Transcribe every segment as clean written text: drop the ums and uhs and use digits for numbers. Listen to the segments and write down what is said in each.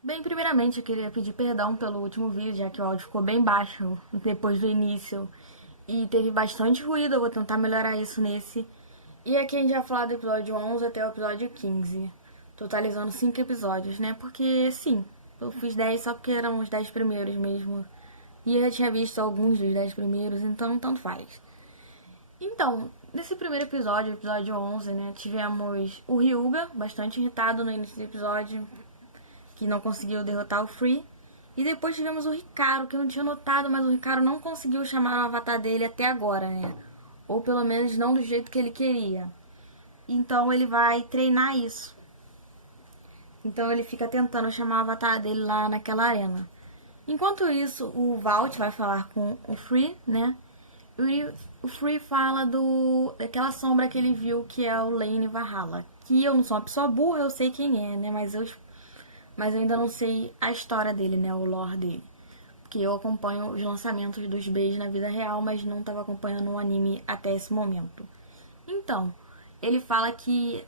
Bem, primeiramente eu queria pedir perdão pelo último vídeo, já que o áudio ficou bem baixo depois do início e teve bastante ruído. Eu vou tentar melhorar isso nesse. E aqui a gente vai falar do episódio 11 até o episódio 15, totalizando 5 episódios, né? Porque sim, eu fiz 10 só porque eram os 10 primeiros mesmo. E eu já tinha visto alguns dos 10 primeiros, então tanto faz. Então, nesse primeiro episódio, o episódio 11, né, tivemos o Ryuga, bastante irritado no início do episódio, que não conseguiu derrotar o Free. E depois tivemos o Ricardo, que eu não tinha notado, mas o Ricardo não conseguiu chamar o avatar dele até agora, né? Ou pelo menos não do jeito que ele queria. Então ele vai treinar isso. Então ele fica tentando chamar o avatar dele lá naquela arena. Enquanto isso, o Valt vai falar com o Free, né? E o Free fala daquela sombra que ele viu, que é o Lane Valhalla. Que eu não sou uma pessoa burra, eu sei quem é, né? Mas eu ainda não sei a história dele, né? O lore dele. Porque eu acompanho os lançamentos dos Bs na vida real, mas não estava acompanhando o anime até esse momento. Então, ele fala que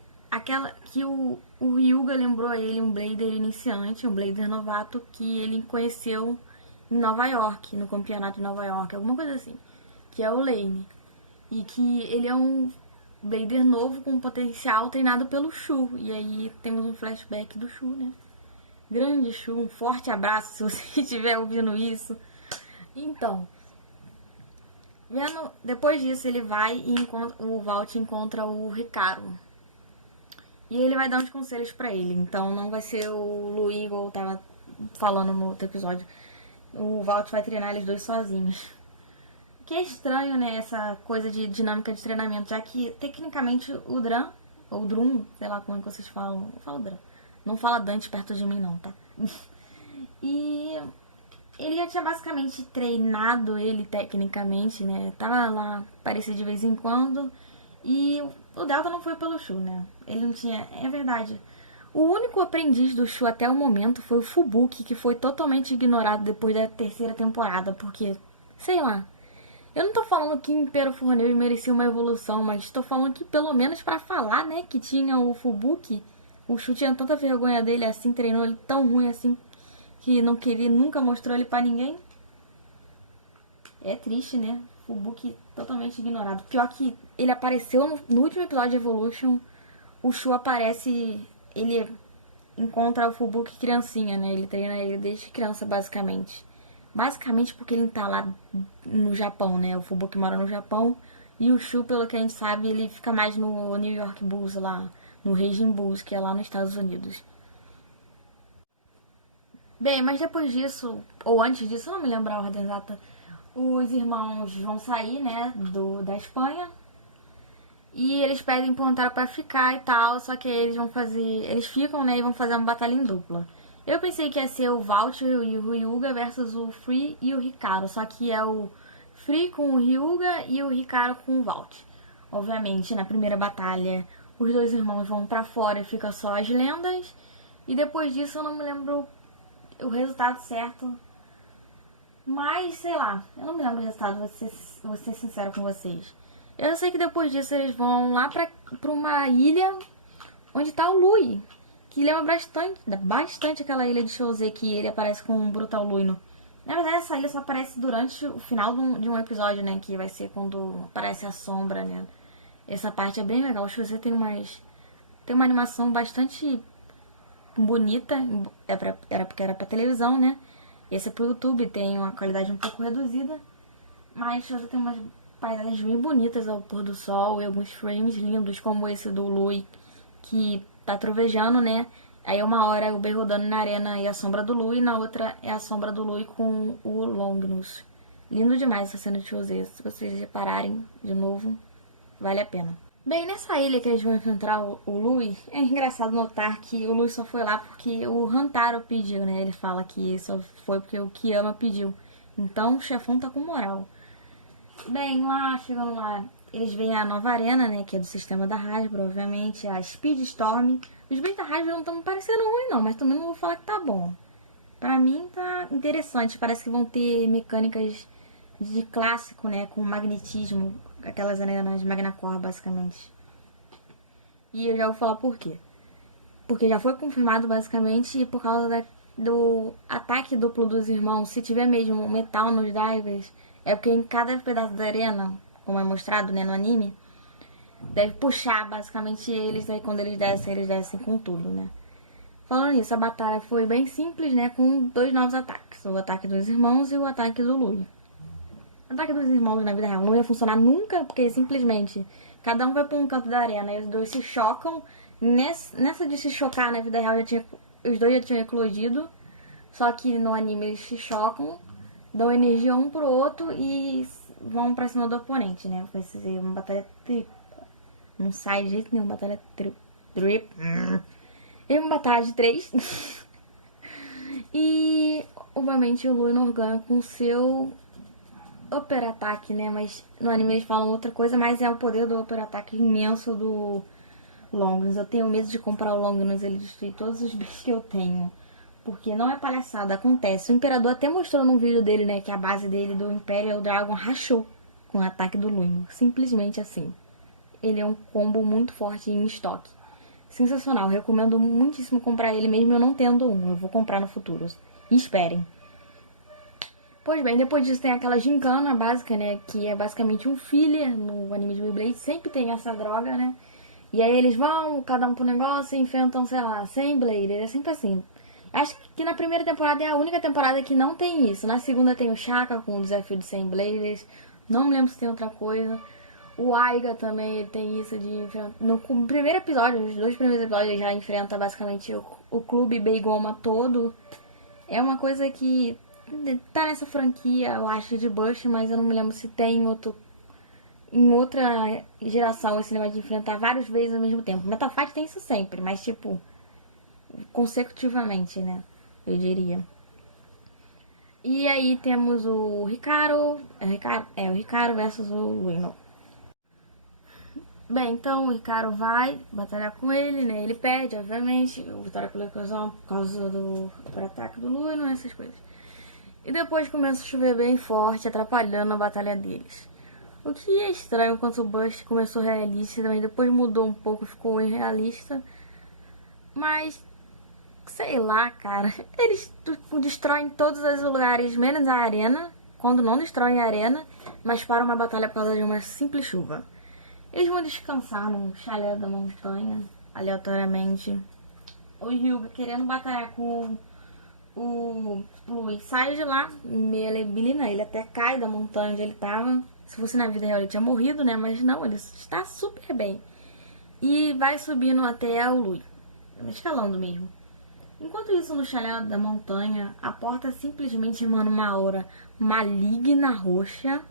o Ryuga lembrou a ele um Blader iniciante, um Blader novato que ele conheceu em Nova York, no campeonato de Nova York, alguma coisa assim, que é o Lane. E que ele é um Blader novo com potencial treinado pelo Shu. E aí temos um flashback do Shu, né? Grande Shu, um forte abraço se você estiver ouvindo isso. Então, depois disso ele vai e o Valt encontra o Ricardo. E ele vai dar uns conselhos pra ele. Então não vai ser o Luigi, igual eu tava falando no outro episódio. O Valt vai treinar eles dois sozinhos. Que é estranho, né, essa coisa de dinâmica de treinamento, já que tecnicamente o Dran, ou Drum, sei lá como é que vocês falam, eu falo Dran. Não fala Dante perto de mim não, tá? E ele já tinha basicamente treinado ele tecnicamente, né? Tava lá, aparecia de vez em quando. E o Delta não foi pelo Shu, né? Ele não tinha. É verdade. O único aprendiz do Shu até o momento foi o Fubuki, que foi totalmente ignorado depois da terceira temporada, porque, sei lá. Eu não tô falando que Impero Forneiro merecia uma evolução, mas tô falando que pelo menos pra falar, né, que tinha o Fubuki, o Shu tinha tanta vergonha dele assim, treinou ele tão ruim assim, que não queria, nunca mostrou ele pra ninguém. É triste, né? O Book totalmente ignorado. Pior que ele apareceu no último episódio de Evolution. O Shu aparece. Ele encontra o Fubuki criancinha, né? Ele treina ele desde criança, basicamente. Basicamente porque ele tá lá no Japão, né? O Fubuki mora no Japão. E o Shu, pelo que a gente sabe, ele fica mais no New York Bulls lá. No Raging Bulls, que é lá nos Estados Unidos. Bem, mas depois disso, ou antes disso, eu não me lembro a ordem exata, os irmãos vão sair, né, da Espanha. E eles pedem pro Antaro pra ficar e tal, só que eles vão fazer. Eles ficam, né, e vão fazer uma batalha em dupla. Eu pensei que ia ser o Valt e o Ryuga versus o Free e o Ricardo, só que é o Free com o Ryuga e o Ricardo com o Valt. Obviamente, na primeira batalha, os dois irmãos vão pra fora e fica só as lendas. E depois disso eu não me lembro o resultado certo. Mas, sei lá, eu não me lembro o resultado, vou ser sincero com vocês. Eu sei que depois disso eles vão lá pra uma ilha onde tá o Lui. Que lembra bastante aquela ilha de Chouzé que ele aparece com um Brutal Lui. Na verdade, essa ilha só aparece durante o final de um episódio, né? Que vai ser quando aparece a sombra, né? Essa parte é bem legal. O Chouzé tem uma animação bastante bonita. Era porque era pra televisão, né? Esse é pro YouTube, tem uma qualidade um pouco reduzida. Mas tem umas paisagens bem bonitas ao pôr do sol e alguns frames lindos, como esse do Lui, que tá trovejando, né? Aí uma hora é o Ben rodando na arena e a sombra do Lui, e na outra é a sombra do Lui com o Longnus. Lindo demais essa cena de José. Se vocês repararem de novo, vale a pena. Bem, nessa ilha que eles vão enfrentar o Lui, é engraçado notar que o Lui só foi lá porque o Hantaro pediu, né? Ele fala que só foi porque o Kiyama pediu. Então o chefão tá com moral. Bem, chegando lá, eles veem a nova arena, né, que é do sistema da Hasbro, obviamente, a Speedstorm. Os bens da Hasbro não estão me parecendo ruim não, mas também não vou falar que tá bom. Pra mim tá interessante, parece que vão ter mecânicas de clássico, né, com magnetismo, aquelas arenas Magnacore, basicamente. E eu já vou falar por quê. Porque já foi confirmado, basicamente, por causa do ataque duplo dos irmãos, se tiver mesmo metal nos divers, é porque em cada pedaço da arena, como é mostrado, né, no anime, deve puxar basicamente eles, aí quando eles descem com tudo, né. Falando nisso, a batalha foi bem simples, né, com 2 novos ataques, o ataque dos irmãos e o ataque do Lui. O ataque dos irmãos na vida real não ia funcionar nunca, porque simplesmente cada um vai pra um canto da arena e os dois se chocam. Nessa de se chocar na vida real, os dois já tinham eclodido. Só que no anime eles se chocam, dão energia um pro outro e vão pra cima do oponente, né? Vai ser uma batalha tripla. Não sai de jeito nenhum, batalha tripla. E uma batalha de 3. E, obviamente, o Lui ganha com o seu Upper Attack, né? Mas no anime eles falam outra coisa, mas é o poder do Upper Attack imenso do Longinus. Eu tenho medo de comprar o Longinus, ele destruir todos os bichos que eu tenho. Porque não é palhaçada, acontece. O Imperador até mostrou num vídeo dele, né, que a base dele do Imperial Dragon rachou com o ataque do Luno. Simplesmente assim. Ele é um combo muito forte em estoque. Sensacional, recomendo muitíssimo comprar ele mesmo eu não tendo um. Eu vou comprar no futuro. E esperem. Pois bem, depois disso tem aquela gincana básica, né, que é basicamente um filler no anime de Beyblade. Sempre tem essa droga, né. E aí eles vão, cada um pro negócio e enfrentam, sei lá, 100 Blader. É sempre assim. Acho que na primeira temporada é a única temporada que não tem isso. Na segunda tem o Shaka com o desafio de 100 Bladers. Não me lembro se tem outra coisa. O Aiga também ele tem isso de enfrentar. No primeiro episódio, os 2 primeiros episódios, ele já enfrenta basicamente o clube Beigoma todo. É uma coisa que tá nessa franquia, eu acho, de Bush, mas eu não me lembro se tem em outra geração esse negócio de enfrentar várias vezes ao mesmo tempo. Metal Fight tem isso sempre, mas tipo, consecutivamente, né? Eu diria. E aí temos o Ricardo. O Ricardo versus o Wino. Bem, então o Ricardo vai batalhar com ele, né? Ele perde, obviamente. O Vitória pela eclosão por causa do ataque do Luno, essas coisas. E depois começa a chover bem forte, atrapalhando a batalha deles. O que é estranho quando o Bush começou realista, mas depois mudou um pouco, ficou irrealista. Mas, sei lá, cara. Eles destroem todos os lugares, menos a arena. Quando não destroem a arena, mas param uma batalha por causa de uma simples chuva. Eles vão descansar no chalé da montanha, aleatoriamente. O Ryuga querendo batalhar com o Luiz sai de lá, Melebina, ele até cai da montanha onde ele tava. Se fosse na vida real ele tinha morrido, né? Mas não, ele está super bem. E vai subindo até o Lui, escalando mesmo. Enquanto isso, no chalé da montanha, a porta simplesmente emana uma aura maligna roxa.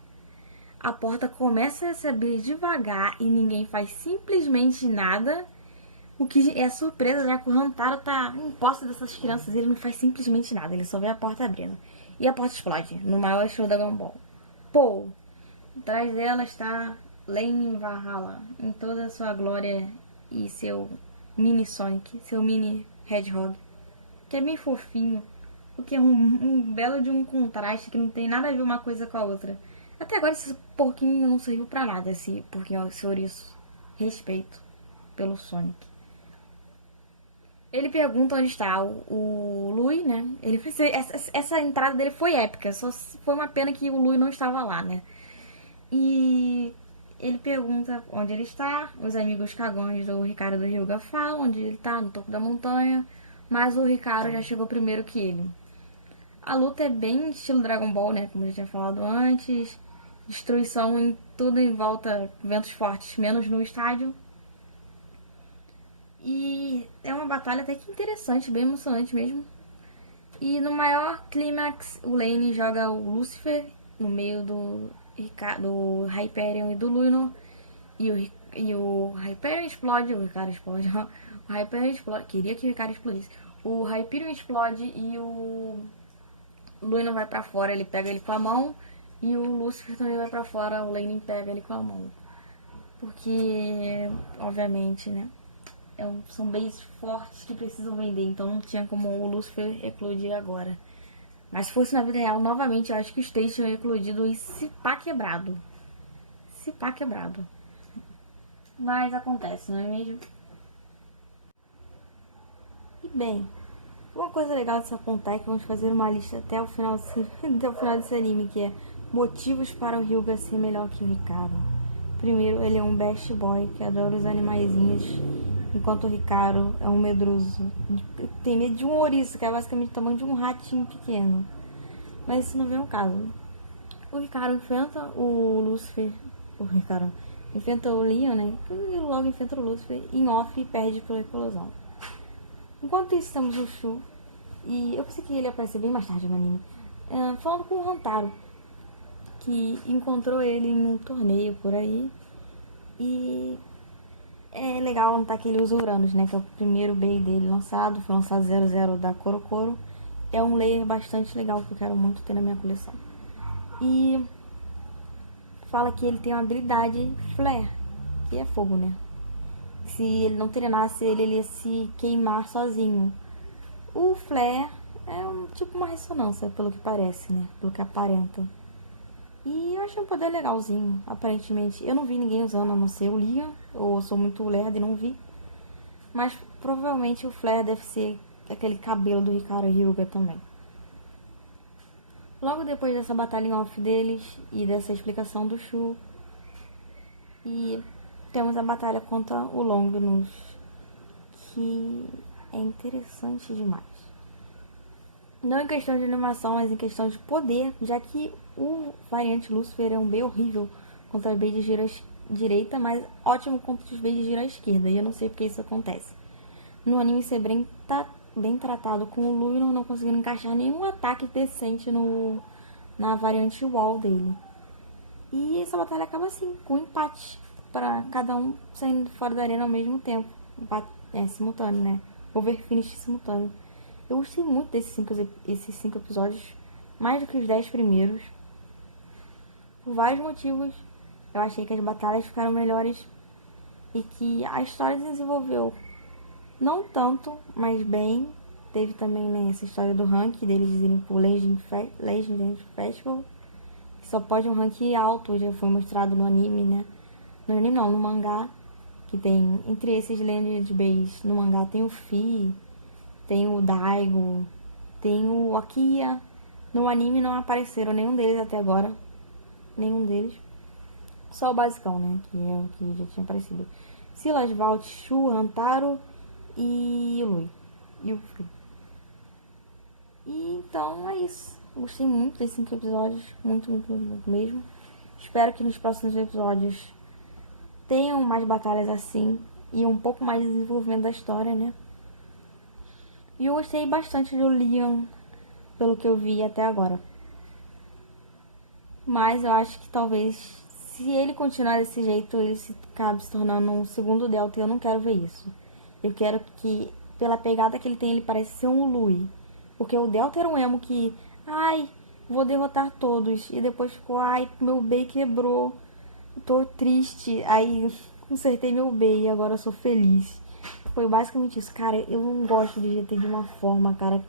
A porta começa a se abrir devagar e ninguém faz simplesmente nada. O que é surpresa, já que o Hantaro tá em posse dessas crianças, ele não faz simplesmente nada, ele só vê a porta abrindo. E a porta explode, no maior show da Dragon Ball. Pô, atrás dela está Lane Valhalla, em toda a sua glória e seu mini Sonic, seu mini Hedgehog, que é bem fofinho, o que é um belo de um contraste que não tem nada a ver uma coisa com a outra. Até agora esse porquinho não serviu pra nada, esse porquinho, esse ouriço. Respeito pelo Sonic. Ele pergunta onde está o Lui, né? Essa entrada dele foi épica, só foi uma pena que o Lui não estava lá, né? E ele pergunta onde ele está. Os amigos cagões do Ricardo do Ryuga falam onde ele está, no topo da montanha. Mas o Ricardo já chegou primeiro que ele. A luta é bem estilo Dragon Ball, né? Como eu já tinha falado antes. Destruição em tudo em volta, ventos fortes, menos no estádio. E é uma batalha até que interessante, bem emocionante mesmo. E no maior clímax, o Lane joga o Lucifer no meio do Hyperion e do Luno. E o Hyperion explode, o Ricardo explode. O Hyperion explode. Queria que o Ricardo explodisse. O Hyperion explode e o Luno vai pra fora, ele pega ele com a mão. E o Lucifer também vai pra fora, o Lane pega ele com a mão. Porque, obviamente, né? São bases fortes que precisam vender, então não tinha como o Lucifer eclodir agora. Mas se fosse na vida real, novamente, eu acho que o Station ia eclodido e se pá quebrado. Se pá quebrado. Mas acontece, não é mesmo? E bem, Uma coisa legal de se apontar é que vamos fazer uma lista até o final desse anime, que é motivos para o Hyuga ser melhor que o Hikaru. Primeiro, ele é um best boy que adora os animaizinhos, enquanto o Hikaru é um medroso. Tem medo de um ouriço, que é basicamente o tamanho de um ratinho pequeno. Mas isso não vem ao caso. O Hikaru enfrenta o Lucifer. O Hikaru enfrenta o Leon, né? E logo enfrenta o Lucifer em off e perde por explosão. Enquanto isso, temos o Shu. E eu pensei que ele ia aparecer bem mais tarde no anime. Falando com o Hantaro, que encontrou ele em um torneio por aí. E é legal notar que ele usa Uranus, né? Que é o primeiro Bey dele lançado. Foi lançado 00 da Korokoro. É um layer bastante legal que eu quero muito ter na minha coleção. E fala que ele tem uma habilidade Flare, que é fogo, né? Se ele não treinasse ele ia se queimar sozinho. O Flare é tipo uma ressonância, pelo que parece, né? Pelo que aparenta. E eu achei um poder legalzinho, aparentemente. Eu não vi ninguém usando, a não ser o Leon, ou eu sou muito lerdo e não vi. Mas provavelmente o Flare deve ser aquele cabelo do Hikaru Hyuga também. Logo depois dessa batalha em off deles e dessa explicação do Shu, e temos a batalha contra o Longinus, que é interessante demais. Não em questão de animação, mas em questão de poder, já que o variante Lucifer é um bem horrível contra as Bey de giro à direita, mas ótimo contra os Bey de giro à esquerda, e eu não sei porque isso acontece. No anime Sebren tá bem tratado com o Luino não conseguindo encaixar nenhum ataque decente na variante Wall dele. E essa batalha acaba assim, com um empate, para cada um saindo fora da arena ao mesmo tempo. Empate simultâneo, né? Over finish simultâneo. Eu gostei muito esses 5 episódios, mais do que os 10 primeiros. Por vários motivos. Eu achei que as batalhas ficaram melhores e que a história se desenvolveu não tanto, mas bem. Teve também, né, essa história do rank deles irem pro Legend Festival, que só pode um rank alto, já foi mostrado no anime, né? No anime não, no mangá, que tem, entre esses Legend Base, no mangá tem o Fi, tem o Daigo, tem o Akiya. No anime não apareceram nenhum deles até agora. Nenhum deles. Só o basicão, né? Que é o que já tinha aparecido. Silas, Valt, Shu, Hantaro e o Lui. E o Fu. E então é isso. Gostei muito desses 5 episódios. Muito, muito, muito mesmo. Espero que nos próximos episódios tenham mais batalhas assim. E um pouco mais de desenvolvimento da história, né? E eu gostei bastante do Leon, pelo que eu vi até agora. Mas eu acho que talvez, se ele continuar desse jeito, ele se acabe se tornando um segundo Delta. E eu não quero ver isso. Eu quero que, pela pegada que ele tem, ele parece ser um Lui. Porque o Delta era um emo que, ai, vou derrotar todos. E depois ficou, ai, meu Bey quebrou. Tô triste. Aí consertei meu Bey e agora eu sou feliz. Foi basicamente isso. Cara, eu não gosto de GT de uma forma, cara.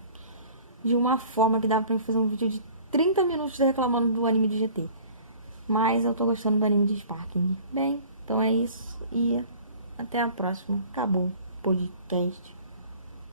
De uma forma que dá pra fazer um vídeo de 30 minutos reclamando do anime de GT. Mas eu tô gostando do anime de Sparking. Bem, então é isso. E até a próxima. Acabou o podcast.